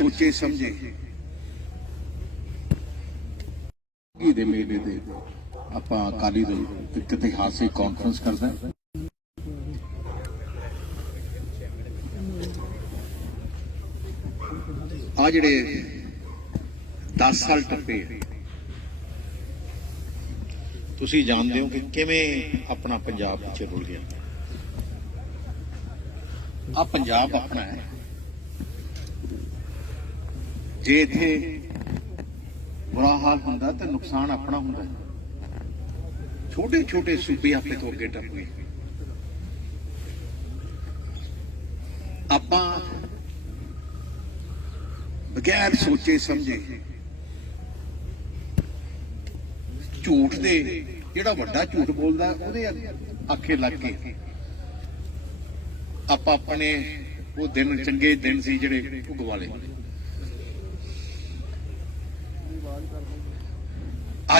ਸੋਚੇ, ਸਮਝੇ। ਕੀ ਦੇ ਮੇਲੇ ਤੇ ਆਪਾਂ ਅਕਾਲੀ ਦਲ ਇੱਕ ਇਤਿਹਾਸਿਕ ਕਾਨਫਰੰਸ ਕਰਦਾ ਹੈ। ਆ ਜਿਹੜੇ 10 ਸਾਲ ਟੱਪੇ ਤੁਸੀਂ ਜਾਣਦੇ ਹੋ ਕਿ ਕਿਵੇਂ ਆਪਣਾ ਪੰਜਾਬ ਵਿੱਚ ਰੁਲ ਗਿਆ? ਆ ਪੰਜਾਬ ਆਪਣਾ ਹੈ। ਜੇ ਇੱਥੇ ਬੁਰਾ ਹਾਲ ਹੁੰਦਾ ਤਾਂ ਨੁਕਸਾਨ ਆਪਣਾ ਹੁੰਦਾ ਛੋਟੇ ਛੋਟੇ ਸੂਬੇ ਆਪੇ ਤੋਂ ਅੱਗੇ ਟੱਪ ਗਏ। ਆਪਾਂ ਬਗੈਰ ਸੋਚੇ ਸਮਝੇ ਝੂਠ ਦੇ ਜਿਹੜਾ ਵੱਡਾ ਝੂਠ ਬੋਲਦਾ, ਉਹਦੇ ਆਖੇ ਲੱਗ ਕੇ ਆਪਾਂ ਆਪਣੇ ਉਹ ਦਿਨ ਚੰਗੇ ਦਿਨ ਸੀ ਜਿਹੜੇ ਉਹ ਗਵਾ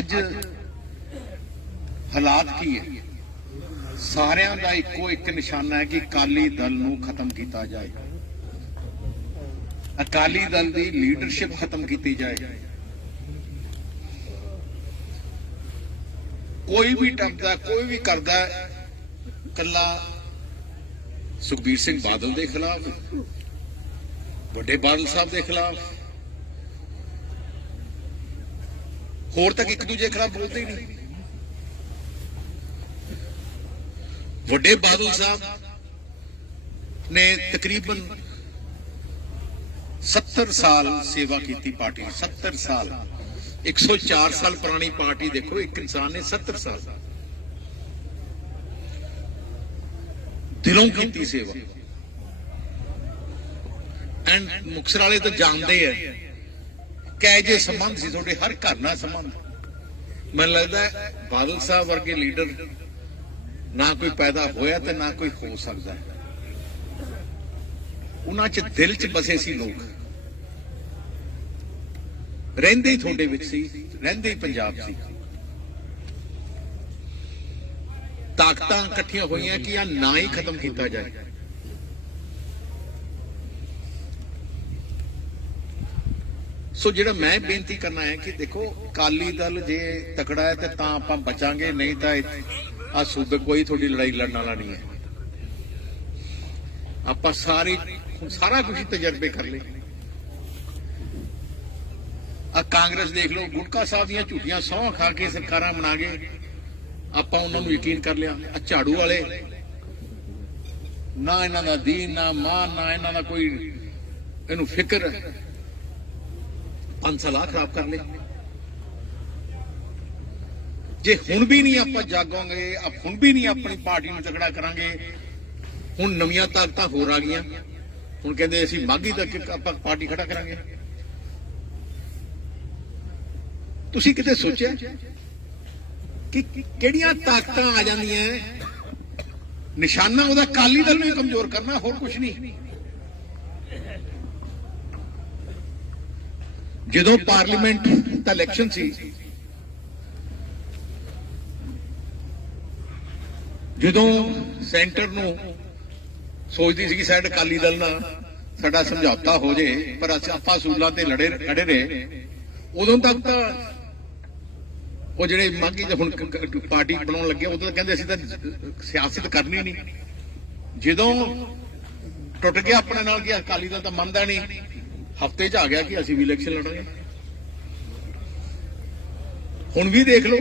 ਅੱਜ ਹਾਲਾਤ ਕੀ ਹੈ? ਸਾਰਿਆਂ ਦਾ ਇੱਕੋ ਇੱਕ ਨਿਸ਼ਾਨਾ ਹੈ ਕਿ ਅਕਾਲੀ ਦਲ ਨੂੰ ਖਤਮ ਕੀਤਾ ਜਾਏ। ਅਕਾਲੀ ਦਲ ਦੀ ਲੀਡਰਸ਼ਿਪ ਖਤਮ ਕੀਤੀ ਜਾਏ। ਕੋਈ ਵੀ ਟੱਪਦਾ ਕੋਈ ਵੀ ਕਰਦਾ ਕੱਲਾ ਸੁਖਬੀਰ ਸਿੰਘ ਬਾਦਲ ਦੇ ਖਿਲਾਫ, ਵੱਡੇ ਬਾਦਲ ਸਾਹਿਬ ਦੇ ਖਿਲਾਫ ਹੋਰ ਤੱਕ ਇੱਕ ਦੂਜੇ ਖਿਲਾਫ ਬੋਲਦੇ ਹੀ ਨਹੀਂ। ਵੱਡੇ ਬਾਦਲ ਸਾਹਿਬ ਨੇ ਤਕਰੀਬਨ 70 ਸਾਲ ਸੇਵਾ ਕੀਤੀ ਪਾਰਟੀ ਦੀ, 70 ਸਾਲ। 104 ਸਾਲ ਪੁਰਾਣੀ ਪਾਰਟੀ ਦੇਖੋ ਇੱਕ ਇਨਸਾਨ ਨੇ 70 ਸਾਲ ਦਿਲੋਂ ਕੀਤੀ ਸੇਵਾ। ਐਂਡ ਮੁਕਸਰ ਵਾਲੇ ਤਾਂ ਜਾਣਦੇ ਆ। ਕਿ ਸੰਬੰਧ ਸੀ, ਤੁਹਾਡੇ ਹਰ ਘਰ ਨਾਲ ਸੰਬੰਧ। ਮੈਨੂੰ ਲੱਗਦਾ ਬਾਦਲ ਸਾਹਿਬ ਵਰਗੇ ਲੀਡਰ ਨਾ ਕੋਈ ਪੈਦਾ ਹੋਇਆ ਤੇ ਨਾ ਕੋਈ ਹੋ ਸਕਦਾ। ਉਹਨਾਂ 'ਚ ਦਿਲ 'ਚ ਬਸੇ ਸੀ ਲੋਕ। ਰਹਿੰਦੇ ਹੀ ਤੁਹਾਡੇ ਵਿੱਚ ਸੀ, ਰਹਿੰਦੇ ਹੀ ਪੰਜਾਬ ਸੀ। ਤਾਕਤਾਂ ਇਕੱਠੀਆਂ ਹੋਈਆਂ ਕਿ ਆ ਨਾ ਹੀ ਖਤਮ ਕੀਤਾ ਜਾਏ। ਸੋ ਜਿਹੜਾ ਮੈਂ ਬੇਨਤੀ ਕਰਨਾ ਹੈ ਕਿ ਦੇਖੋ ਕਾਲੀ ਦਲ ਜੇ ਤਕੜਾ ਹੈ ਤੇ ਤਾਂ ਆਪਾਂ ਬਚਾਂਗੇ, ਨਹੀਂ ਤਾਂ ਆ ਸੂਬੇ ਕੋਈ ਤੁਹਾਡੀ ਲੜਾਈ ਲੜਨ ਵਾਲਾ ਨਹੀਂ ਹੈ। ਆਪਾਂ ਸਾਰੀ ਸਾਰਾ ਕੁਝ ਤਜਰਬੇ ਕਰ ਲਏ। ਆ ਕਾਂਗਰਸ ਦੇਖ ਲਓ, ਗੁਟਕਾ ਸਾਹਿਬ ਦੀਆਂ ਝੂਠੀਆਂ ਸਹੁੰ ਖਾ ਕੇ ਸਰਕਾਰਾਂ ਬਣਾ ਗਏ। ਆਪਾਂ ਉਹਨਾਂ ਨੂੰ ਯਕੀਨ ਕਰ ਲਿਆ। ਆ ਝਾੜੂ ਵਾਲੇ। ਨਾ ਇਹਨਾਂ ਦਾ ਦੀਨ, ਨਾ ਮਾਨ, ਨਾ ਇਹਨਾਂ ਦਾ ਕੋਈ ਇਹਨੂੰ ਫਿਕਰ ਪੰਜ ਖਰਾਬ ਕਰ ਲਏ ਜੇ ਹੁਣ ਵੀ ਨਹੀਂ ਆਪਾਂ ਜਾਗਾਂਗੇ ਆ ਹੁਣ ਵੀ ਨਹੀਂ ਆਪਣੀ ਪਾਰਟੀ ਨੂੰ ਤਕੜਾ ਕਰਾਂਗੇ, ਹੁਣ ਨਵੀਆਂ ਤਾਕਤਾਂ ਹੋਰ ਆ ਗਈਆਂ। ਹੁਣ ਕਹਿੰਦੇ ਅਸੀਂ ਮਾਗੀ ਤੱਕ ਆਪਾਂ ਪਾਰਟੀ ਖੜਾ ਕਰਾਂਗੇ। ਤੁਸੀਂ ਕਿਤੇ ਸੋਚਿਆ ਕਿ ਕਿਹੜੀਆਂ ਤਾਕਤਾਂ ਆ ਜਾਂਦੀਆਂ ਨਿਸ਼ਾਨਾ ਉਹਦਾ ਕਾਲੀ ਦਲ ਨੂੰ ਹੀ ਕਮਜ਼ੋਰ ਕਰਨਾ, ਹੋਰ ਕੁਝ ਨਹੀਂ। ਜਦੋਂ ਪਾਰਲੀਮੈਂਟ ਦਾ ਇਲੈਕਸ਼ਨ ਸੀ, ਜਦੋਂ ਸੈਂਟਰ ਨੂੰ ਸੋਚਦੀ ਸੀ ਕਿ ਸਾਡੇ ਅਕਾਲੀ ਦਲ ਨਾਲ ਸਾਡਾ ਸਮਝੌਤਾ ਹੋ ਜੇ, ਪਰ ਅਸੀਂ ਆਪਾਂ ਸੂਲਾਂ ਤੇ ਲੜੇ, ਖੜੇ ਰਹੇ, ਉਦੋਂ ਤੱਕ ਤਾਂ ਉਹ ਜਿਹੜੇ ਮਾਗੀ ਤੇ ਹੁਣ ਪਾਰਟੀ ਬਣਾਉਣ ਲੱਗੇ, ਉਦੋਂ ਤਾਂ ਕਹਿੰਦੇ ਅਸੀਂ ਤਾਂ ਸਿਆਸਤ ਕਰਨੀ ਨਹੀਂ। ਜਦੋਂ ਟੁੱਟ ਗਿਆ ਆਪਣੇ ਨਾਲ ਕਿ ਅਕਾਲੀ ਦਲ ਤਾਂ ਮੰਨਦਾ ਨਹੀਂ ਹਫ਼ਤੇ 'ਚ ਆ ਗਿਆ ਕਿ ਅਸੀਂ ਵੀ ਇਲੈਕਸ਼ਨ ਲੜਾਂਗੇ? ਹੁਣ ਵੀ ਦੇਖ ਲਓ,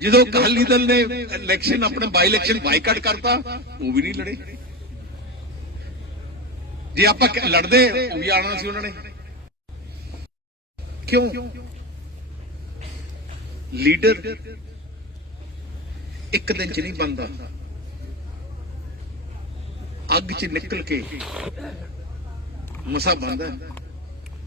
ਜਦੋਂ ਅਕਾਲੀ ਦਲ ਨੇ ਇਲੈਕਸ਼ਨ ਆਪਣਾ ਬਾਈ ਇਲੈਕਸ਼ਨ ਬਾਈਕਾਟ ਕਰਤਾ, ਉਹ ਵੀ ਨਹੀਂ ਲੜੇ। ਜੇ ਆਪਾਂ ਲੜਦੇ, ਉਹ ਵੀ ਆਣਾ ਸੀ ਉਹਨਾਂ ਨੇ। ਕਿਉਂ? ਲੀਡਰ ਇੱਕ ਦਿਨ ਚ ਨਹੀਂ ਬਣਦਾ। ਅੱਗ ਚ ਨਿਕਲ ਕੇ ਮਸਾ ਬਣਦਾ।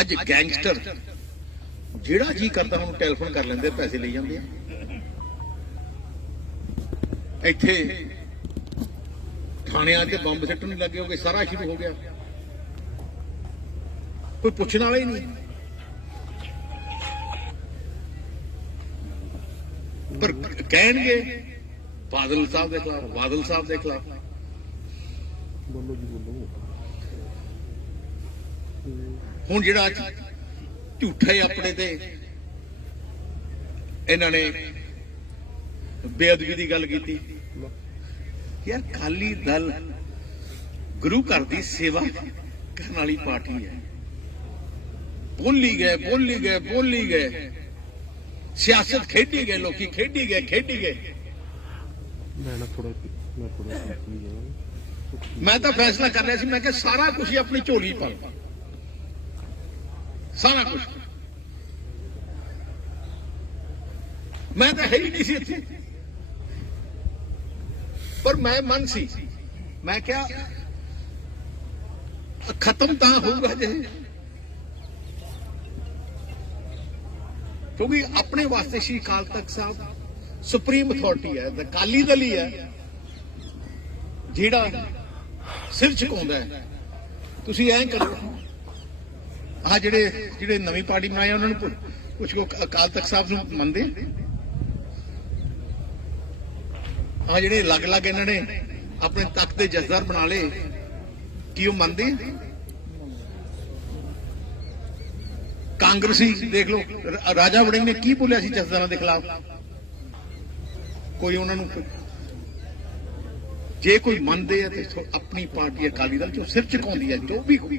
ਅੱਜ ਗੈਂਗਸਟਰ, ਜਿਹੜਾ ਜੀ ਕਰਦਾ, ਉਹਨੂੰ ਟੈਲੀਫੋਨ ਕਰ ਲੈਂਦੇ, ਪੈਸੇ ਲਈ ਜਾਂਦੇ ਆ। ਇੱਥੇ ਥਾਣਿਆਂ 'ਚ ਬੰਬ ਸਿੱਟਣ ਲੱਗੇ ਹੋ ਸਾਰਾ ਸ਼ੁਰੂ ਹੋ ਗਿਆ। ਕੋਈ ਪੁੱਛਣ ਵਾਲਾ ਹੀ ਨਹੀਂ। ਪਰ ਕਹਿਣਗੇ, ਬਾਦਲ ਸਾਹਿਬ ਦੇ ਖਿਲਾਫ, ਬਾਦਲ ਸਾਹਿਬ ਦੇ ਖਿਲਾਫ। ਬੋਲੋ ਜੀ, ਬੋਲੋ। ਹੁਣ ਜਿਹੜਾ ਅੱਜ ਝੂਠਾ ਆਪਣੇ ਤੇ ਇਹਨਾਂ ਨੇ ਬੇਅਦਬੀ ਦੀ ਗੱਲ ਕੀਤੀ। ਯਾਰ ਕਾਲੀ ਦਲ ਗੁਰੂ ਘਰ ਦੀ ਸੇਵਾ ਕਰਨ ਵਾਲੀ ਪਾਰਟੀ ਹੈ। ਬੋਲੀ ਗਏ ਬੋਲੀ ਗਏ ਬੋਲੀ ਗਏ। ਸਿਆਸਤ ਖੇਡੀ ਗਏ ਲੋਕੀ ਖੇਡੀ ਗਏ ਖੇਡੀ ਗਏ। ਮੈਂ ਨਾ ਥੋੜਾ ਮੈਂ ਥੋੜਾ ਮੈਂ ਤਾਂ ਫੈਸਲਾ ਕਰ ਲਿਆ ਸੀ ਮੈਂ ਕਿ ਸਾਰਾ ਕੁਝ ਆਪਣੀ ਝੋਲੀ ਪਾ ਲਵਾਂ। ਸਾਰਾ ਕੁਝ ਮੈਂ ਤਾਂ ਹੈ ਹੀ ਨਹੀਂ ਸੀ ਇੱਥੇ। ਪਰ ਮੈਂ ਮਨ ਸੀ। ਮੈਂ ਕਿਹਾ, ਖਤਮ ਤਾਂ ਹੋਊਗਾ ਜੇ। ਕਿਉਂਕਿ ਆਪਣੇ ਵਾਸਤੇ ਸ਼੍ਰੀ ਅਕਾਲ ਤਖਤ ਸਾਹਿਬ ਸੁਪਰੀਮ ਅਥਾਰਟੀ ਹੈ, ਤੇ ਕਾਲੀ ਦਲ ਹੀ ਹੈ। ਜਿਹੜਾ ਸਿਰ ਝੁਕਾਉਂਦਾ ਤੁਸੀਂ ਐਂ ਕਰੋ। ਆ ਜਿਹੜੇ ਜਿਹੜੇ ਨਵੀਂ ਪਾਰਟੀ ਬਣਾਈ ਉਹਨਾਂ ਨੂੰ ਕੁਝ ਕੋ ਅਕਾਲ ਤਖਤ ਸਾਹਿਬ ਨੂੰ ਮੰਨਦੇ ਆ? ਜਿਹੜੇ ਅਲੱਗ-ਅਲੱਗ ਇਹਨਾਂ ਨੇ ਆਪਣੇ ਤਖਤ ਦੇ ਜਸਦਾਰ ਬਣਾ ਲਏ, ਕੀ ਉਹ ਮੰਨਦੇ ਕਾਂਗਰਸੀ ਦੇਖ ਲਓ ਰਾਜਾ ਵੜਿੰਗ ਨੇ ਕੀ ਬੋਲਿਆ ਸੀ ਜਸਦਾਰਾਂ ਦੇ ਖਿਲਾਫ? ਕੋਈ ਉਹਨਾਂ ਨੂੰ ਜੇ ਕੋਈ ਮੰਨਦੇ ਆ ਤੇ ਆਪਣੀ ਪਾਰਟੀ ਅਕਾਲੀ ਦਲ ਚੋਂ ਸਿਰ ਝੁਕਾਉਂਦੀ ਹੈ ਜੋ ਵੀ ਕੋਈ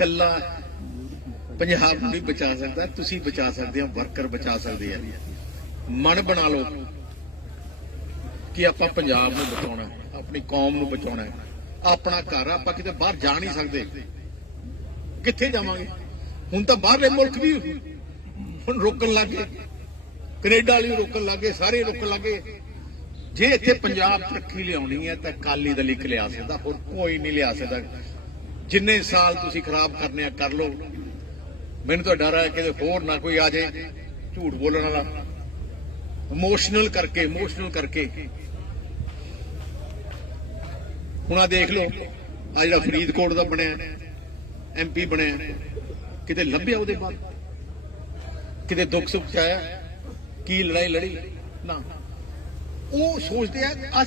ਕੱਲਾ ਪੰਜਾਬ ਨੂੰ ਨਹੀਂ ਬਚਾ ਸਕਦਾ, ਤੁਸੀਂ ਬਚਾ ਸਕਦੇ ਹੋ, ਵਰਕਰ ਬਚਾ ਸਕਦੇ ਆ। ਮਨ ਬਣਾ ਲਓ ਕਿ ਆਪਾਂ ਪੰਜਾਬ ਨੂੰ ਬਚਾਉਣਾ ਆਪਣੀ ਕੌਮ ਨੂੰ ਬਚਾਉਣਾ ਹੈ। ਆਪਣਾ ਘਰ ਆਪਾਂ ਕਿਤੇ ਬਾਹਰ ਜਾ ਨਹੀਂ ਸਕਦੇ। ਕਿੱਥੇ ਜਾਵਾਂਗੇ? ਹੁਣ ਤਾਂ ਬਾਹਰਲੇ ਮੁਲਕ ਵੀ ਹੁਣ ਰੋਕਣ ਲੱਗੇ ਕੈਨੇਡਾ ਵਾਲੀ ਵੀ ਰੋਕਣ ਲੱਗੇ ਸਾਰੇ ਰੋਕਣ ਲੱਗੇ ਜੇ ਇੱਥੇ ਪੰਜਾਬ ਤਰੱਕੀ ਲਿਆਉਣੀ ਹੈ, ਤਾਂ ਕਾਲੀ ਦਲ ਇੱਕ ਲਿਆ ਸਕਦਾ, ਹੋਰ ਕੋਈ ਨਹੀਂ ਲਿਆ ਸਕਦਾ। ਜਿੰਨੇ ਸਾਲ ਤੁਸੀਂ ਖਰਾਬ ਕਰਨੇ ਆ, ਕਰ ਲਓ। ਮੈਨੂੰ ਤਾਂ ਡਰ ਹੈ ਕਿ ਹੋਰ ਨਾ ਕੋਈ ਆ ਜਾਏ, ਝੂਠ ਬੋਲਣ ਵਾਲਾ। ਇਮੋਸ਼ਨਲ ਕਰਕੇ ਇਮੋਸ਼ਨਲ ਕਰਕੇ। ਹੁਣ ਆ ਦੇਖ ਲਓ ਆ ਜਿਹੜਾ ਫਰੀਦਕੋਟ ਦਾ ਬਣਿਆ ਐਮਪੀ ਬਣਿਆ, ਕਿਤੇ ਲੱਭਿਆ ਉਹਦੇ ਬਾਅਦ? ਕਿਤੇ ਦੁੱਖ ਸੁੱਖ ਚ ਆਇਆ ਕੀ ਲੜਾਈ ਲੜੀ? ਨਾ। ਉਹ ਸੋਚਦੇ ਆ ਆ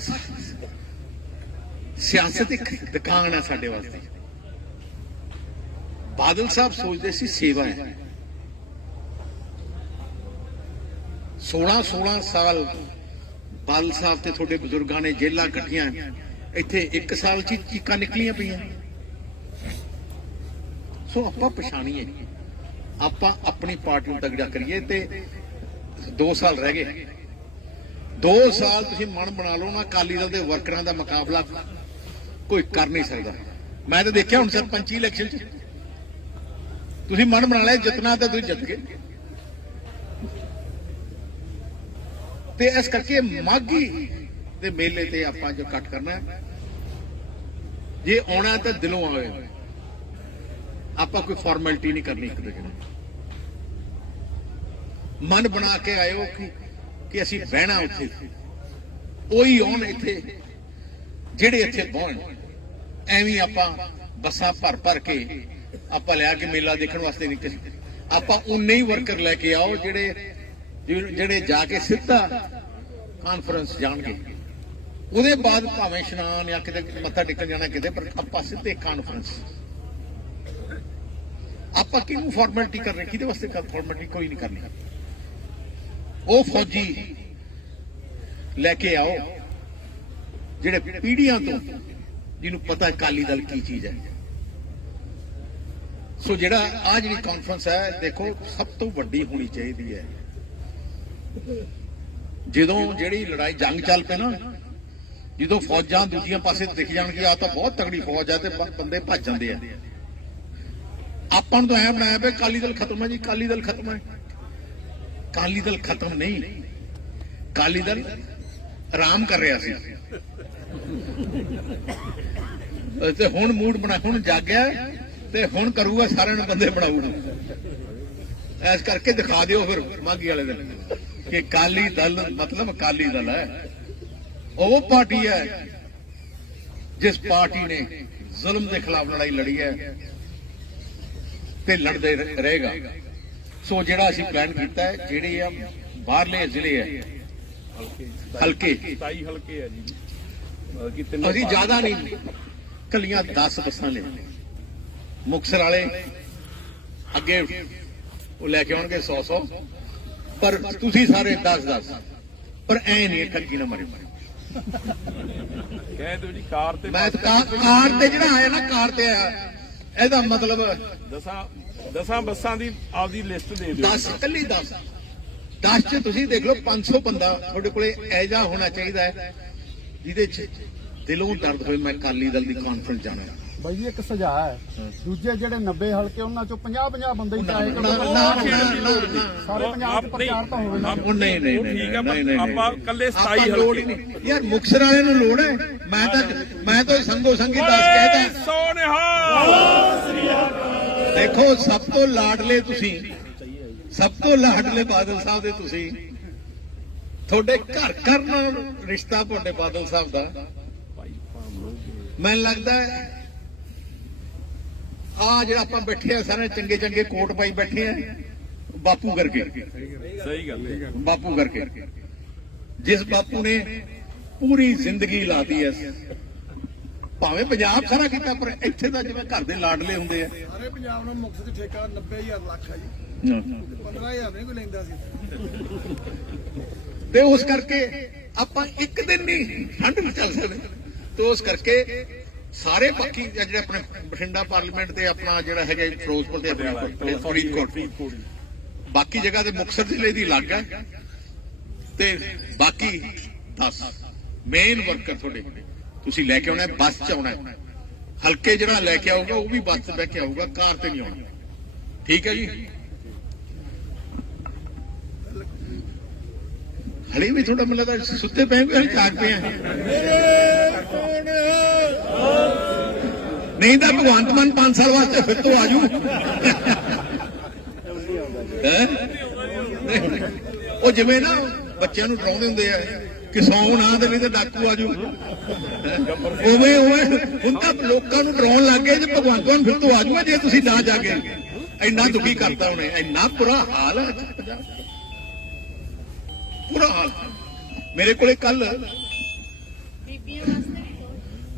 ਸਿਆਸਤ ਇੱਕ ਦੁਕਾਨ ਹੈ ਸਾਡੇ ਵਾਸਤੇ। ਬਾਦਲ ਸਾਹਿਬ ਸੋਚਦੇ ਸੀ ਸੇਵਾ ਹੈ। 16 16 ਸਾਲ ਬਾਦਲ ਸਾਹਿਬ ਤੇ ਤੁਹਾਡੇ ਬਜ਼ੁਰਗਾਂ ਨੇ ਜੇਲਾਂ ਕੱਟੀਆਂ। ਇੱਥੇ ਇੱਕ ਸਾਲ ਚ ਚੀਕਾਂ ਨਿਕਲੀਆਂ ਪਈਆਂ। ਸੋ ਆਪਾਂ ਪਛਾਣੀਏ। ਆਪਾਂ ਆਪਣੀ ਪਾਰਟੀ ਨੂੰ ਤਗੜਾ ਕਰੀਏ ਤੇ 2 ਸਾਲ ਰਹਿ ਗਏ। 2 ਸਾਲ ਤੁਸੀਂ ਮਨ ਬਣਾ ਲਓ ਨਾ, ਅਕਾਲੀ ਦਲ ਦੇ ਵਰਕਰਾਂ ਦਾ ਮੁਕਾਬਲਾ ਕੋਈ ਕਰ ਨਹੀਂ ਸਕਦਾ। ਮੈਂ ਤਾਂ ਦੇਖਿਆ ਹੁਣ ਸਰਪੰਚੀ ਇਲੈਕਸ਼ਨ 'ਚ। ਤੁਸੀਂ ਮਨ ਬਣਾ ਲਿਆ, ਜਿੱਤਣਾ ਤਾਂ ਤੁਸੀਂ ਜਿੱਤ ਗਏ। ਤੇ ਇਸ ਕਰਕੇ ਮਾਗੀ ਦੇ ਮੇਲੇ ਤੇ ਆਪਾਂ ਜੋ ਕੱਟ ਕਰਨਾ ਜੇ ਆਉਣਾ ਤਾਂ ਦਿਲੋਂ ਆਵੇ ਆਪਾਂ ਕੋਈ ਫਾਰਮੈਲਿਟੀ ਨਹੀਂ ਕਰਨੀ ਇੱਕ ਦੂਜੇ ਨਾਲ। ਮਨ ਬਣਾ ਕੇ ਆਇਓ ਕਿ ਕਿ ਅਸੀਂ ਬਹਿਣਾ ਉੱਥੇ। ਉਹੀ ਆਉਣ ਇੱਥੇ, ਜਿਹੜੇ ਇੱਥੇ ਬਹਿਣ ਐਵੇਂ ਆਪਾਂ ਬੱਸਾਂ ਭਰ ਭਰ ਕੇ ਆਪਾਂ ਲਿਆ ਕੇ ਮੇਲਾ ਦੇਖਣ ਵਾਸਤੇ ਨਹੀਂ ਕਿਸੇ ਆਪਾਂ ਉਨੇ ਹੀ ਵਰਕਰ ਲੈ ਕੇ ਆਓ ਜਿਹੜੇ ਜਿਹੜੇ ਜਾ ਕੇ ਸਿੱਧਾ ਕਾਨਫਰੰਸ ਜਾਣਗੇ। ਉਹਦੇ ਬਾਅਦ ਭਾਵੇਂ ਇਸ਼ਨਾਨ ਜਾਂ ਕਿਤੇ ਮੱਥਾ ਟੇਕਣ ਜਾਣਾ ਕਿਤੇ, ਪਰ ਆਪਾਂ ਸਿੱਧੇ ਕਾਨਫਰੰਸ ਆਪਾਂ ਕਿਹਨੂੰ ਫਾਰਮੈਲਿਟੀ ਕਰਨੀ? ਕਿਹਦੇ ਵਾਸਤੇ ਕਰ ਫਾਰਮੈਲਿਟੀ ਕੋਈ ਨਹੀਂ ਕਰਨੀ। ਉਹ ਫੌਜੀ ਲੈ ਕੇ ਆਓ, ਜਿਹੜੇ ਪੀੜੀਆਂ ਤੋਂ, ਜਿਹਨੂੰ ਪਤਾ ਹੈ ਅਕਾਲੀ ਦਲ ਕੀ ਚੀਜ਼ ਹੈ। ਸੋ ਜਿਹੜਾ ਆ ਜਿਹੜੀ ਕਾਨਫਰੰਸ ਹੈ, ਦੇਖੋ, ਸਭ ਤੋਂ ਵੱਡੀ ਹੋਣੀ ਚਾਹੀਦੀ ਹੈ। ਜਦੋਂ ਜਿਹੜੀ ਲੜਾਈ ਜੰਗ ਚੱਲ ਪਏ ਨਾ, ਜਦੋਂ ਫੌਜਾਂ ਦੂਜੀਆਂ ਪਾਸੇ ਦਿਖ ਜਾਣਗੀਆਂ ਆ ਤਾਂ ਬਹੁਤ ਤਗੜੀ ਫੌਜ ਹੈ ਤੇ ਬੰਦੇ ਭੱਜ ਜਾਂਦੇ ਆ। ਆਪਾਂ ਨੂੰ ਤਾਂ ਐ ਬਣਾਇਆ ਪਿਆ ਕਾਲੀ ਦਲ ਖਤਮ ਹੈ ਜੀ ਕਾਲੀ ਦਲ ਖਤਮ ਹੈ। ਕਾਲੀ ਦਲ ਖਤਮ ਨਹੀਂ। ਕਾਲੀ ਦਲ ਆਰਾਮ ਕਰ ਰਿਹਾ ਸੀ। ਤੇ ਹੁਣ ਮੂਡ ਬਣਾ, ਹੁਣ ਜਾਗਿਆ। ਤੇ ਹੁਣ ਕਰੂਗਾ ਸਾਰਿਆਂ ਨੂੰ ਬੰਦੇ ਬਣਾਊਗਾ ਐਸ ਕਰਕੇ ਦਿਖਾ ਦਿਓ ਫਿਰ ਮਾਗੀ ਵਾਲੇ ਦਿਨ ਕਿ ਕਾਲੀ ਦਲ ਮਤਲਬ ਕਾਲੀ ਦਲ ਹੈ। ਉਹ ਪਾਰਟੀ ਹੈ ਜਿਸ ਪਾਰਟੀ ਨੇ ਜ਼ੁਲਮ ਦੇ ਖਿਲਾਫ ਲੜਾਈ ਲੜੀ ਹੈ ਤੇ ਲੜਦੇ ਰਹੇਗਾ। ਸੋ ਜਿਹੜਾ ਅਸੀਂ ਪਲਾਨ ਕੀਤਾ ਹੈ ਜਿਹੜੇ ਆ ਬਾਹਰਲੇ ਜ਼ਿਲ੍ਹੇ ਹੈ ਹਲਕੇ। 27 ਹਲਕੇ ਆ ਜੀ। ਅਸੀਂ ਜ਼ਿਆਦਾ ਨਹੀਂ ਕੱਲੀਆਂ 10 ਬੱਸਾਂ ਲੈ ਮੁਕਸਰ ਵਾਲੇ ਅੱਗੇ ਉਹ ਲੈ ਕੇ ਆਉਣਗੇ 100 100 ਪਰ ਤੁਸੀਂ ਸਾਰੇ 10 10 ਪਰ ਐ ਨਹੀਂ ਠੱਗੀ ਨਾ ਮਰੇ ਕਹਿ ਦਿਓ ਜੀ ਕਾਰ ਤੇ ਮੈਂ ਕਾਰ ਤੇ ਜਿਹੜਾ ਆਇਆ ਨਾ ਕਾਰ ਤੇ ਆਇਆ। ਇਹਦਾ ਮਤਲਬ ਦਸਾਂ ਦਸਾਂ ਬੱਸਾਂ ਦੀ ਆਪਦੀ ਲਿਸਟ ਦੇ ਦਿਓ। 10 ਕੱਲੀ 10 10 ਚ ਤੁਸੀਂ ਦੇਖ ਲਓ 500 ਬੰਦਾ ਤੁਹਾਡੇ ਕੋਲੇ ਐਜਾ ਹੋਣਾ ਚਾਹੀਦਾ ਹੈ ਜਿਹਦੇ ਚ ਦਿਲੋਂ ਦਰਦ ਹੋਏ ਮੈਂ ਅਕਾਲੀ ਦਲ ਦੀ ਕਾਨਫਰੰਸ ਜਾਣਾ ਬਾਈ ਜੀ ਇੱਕ ਸੁਝਾਅ ਹੈ। ਦੂਜੇ ਜਿਹੜੇ 90 ਹਲਕੇ ਉਹਨਾਂ ਚੋਂ 50 50 ਬੰਦੇ ਹੀ ਚਾਹੇ ਸਾਰੇ ਪੰਜਾਬ 'ਚ ਪ੍ਰਚਾਰ ਤਾਂ ਹੋਵੇ ਨਾ। ਨਹੀਂ ਨਹੀਂ ਠੀਕ ਪਰ ਨਹੀਂ, ਆਪਾਂ। ਇਕੱਲੇ 27 ਆਪਾਂ ਲੋੜ ਹੀ ਹਲਕੇ। ਨਹੀਂ। ਯਾਰ ਮੁਕਸਰ ਵਾਲਿਆਂ ਨੂੰ ਲੋੜ ਹੈ। ਮੈਂ ਤਾਂ ਮੈਂ ਤਾਂ ਸੰਗੋ ਸੰਗੀ ਦੱਸ ਕਹਿਦਾ ਸੋ ਨਿਹਾਲ ਦੇਖੋ ਸਭ ਤੋਂ ਲਾਡਲੇ ਤੁਸੀਂ ਸਭ ਤੋਂ ਲਾਡਲੇ ਬਾਦਲ ਸਾਹਿਬ ਦੇ ਤੁਸੀਂ। ਤੁਹਾਡੇ ਘਰ ਘਰ ਨਾਲ ਰਿਸ਼ਤਾ ਤੁਹਾਡੇ ਬਾਦਲ ਸਾਹਿਬ ਦਾ। ਮੈਨੂੰ ਲੱਗਦਾ ਆ ਜਿਹੜਾ ਆਪਾਂ ਬੈਠੇ ਆ ਸਾਰੇ ਚੰਗੇ ਚੰਗੇ ਕੋਟ ਪਾਈ ਬੈਠੇ ਆ ਬਾਪੂ ਕਰਕੇ। ਸਹੀ ਗੱਲ ਹੈ। ਬਾਪੂ ਕਰਕੇ। ਜਿਸ ਬਾਪੂ ਨੇ ਪੂਰੀ ਜ਼ਿੰਦਗੀ ਲਾਤੀ ਐ। ਭਾਵੇਂ ਪੰਜਾਬ ਸਾਰਾ ਕੀਤਾ ਪਰ ਇੱਥੇ ਤਾਂ ਜਿਵੇਂ ਘਰ ਦੇ ਲਾਡਲੇ ਹੁੰਦੇ ਆ। ਸਾਰੇ ਪੰਜਾਬ ਨੂੰ ਮੁਕਤ ਦੀ ਠੇਕਾ 90000 ਲੱਖ ਆ ਜੀ। 15000 ਨਹੀਂ ਕੋਈ ਲੈਂਦਾ ਸੀ। ਤੇ ਉਸ ਕਰਕੇ ਆਪਾਂ ਇੱਕ ਦਿਨ ਨਹੀਂ ਠੰਡ ਵਿੱਚ ਚੱਲ ਸਕਦੇ। ਤੇ ਉਸ ਕਰਕੇ ਸਾਰੇ ਬਾਕੀ ਜਿਹੜੇ ਆਪਣੇ ਬਠਿੰਡਾ ਪਾਰਲੀਮੈਂਟ ਤੇ ਆਪਣਾ ਜਿਹੜਾ ਹੈਗਾ ਫਿਰੋਜ਼ਪੁਰ ਤੇ ਆਪਣੇ ਫਰੀਦਕੋਟ ਬਾਕੀ ਜਗ੍ਹਾ ਤੇ ਮੁਕਤਸਰ ਜ਼ਿਲ੍ਹੇ ਦੀ ਅਲੱਗ ਹੈ। ਤੇ ਬਾਕੀ 10 ਮੇਨ ਵਰਕਰ ਤੁਹਾਡੇ। ਤੁਸੀਂ ਲੈ ਕੇ ਆਉਣਾ ਹੈ, ਬੱਸ ਚ ਆਉਣਾ ਹੈ। ਹਲਕੇ ਜਿਹੜਾ ਲੈ ਕੇ ਆਊਗਾ ਉਹ ਵੀ ਬੱਸ 'ਚ ਬਹਿ ਕੇ ਆਊਗਾ ਕਾਰ ਤੇ ਨਹੀਂ ਆਉਣਾ। ਠੀਕ ਹੈ ਜੀ? ਹਲੇ ਵੀ ਥੋੜਾ ਮੈਨੂੰ ਲੱਗਦਾ ਸੁੱਤੇ ਪਏ ਹੋਏ ਜਾਗ ਪਏ ਆ। ਨਹੀਂ ਤਾਂ ਭਗਵੰਤ ਮਾਨ 5 ਸਾਲ ਵਾਸਤੇ ਫਿਰ ਤੋਂ ਆਜੂ। ਉਹ ਜਿਵੇਂ ਨਾ ਬੱਚਿਆਂ ਨੂੰ ਡਰਾਉਂਦੇ ਹੁੰਦੇ ਆ ਕਿ ਸੌਂ ਨਾ ਦੇ ਨਹੀਂ ਤੇ ਡਾਕੂ ਆਜੂ। ਉਵੇਂ ਉਵੇਂ ਹੁਣ ਤਾਂ ਲੋਕਾਂ ਨੂੰ ਡਰਾਉਣ ਲੱਗ ਗਏ ਜੇ ਭਗਵੰਤ ਮਾਨ ਫਿਰ ਤੋਂ ਆਜੂਗਾ ਜੇ ਤੁਸੀਂ ਨਾ ਜਾਗੇ। ਇੰਨਾ ਦੁਖੀ ਕਰਤਾ ਉਹਨੇ, ਇੰਨਾ ਬੁਰਾ ਹਾਲ ਹੈ ਬੁਰਾ ਹਾਲ। ਮੇਰੇ ਕੋਲੇ ਕੱਲ ਬੀਬੀਆਂ ਵਾਸਤੇ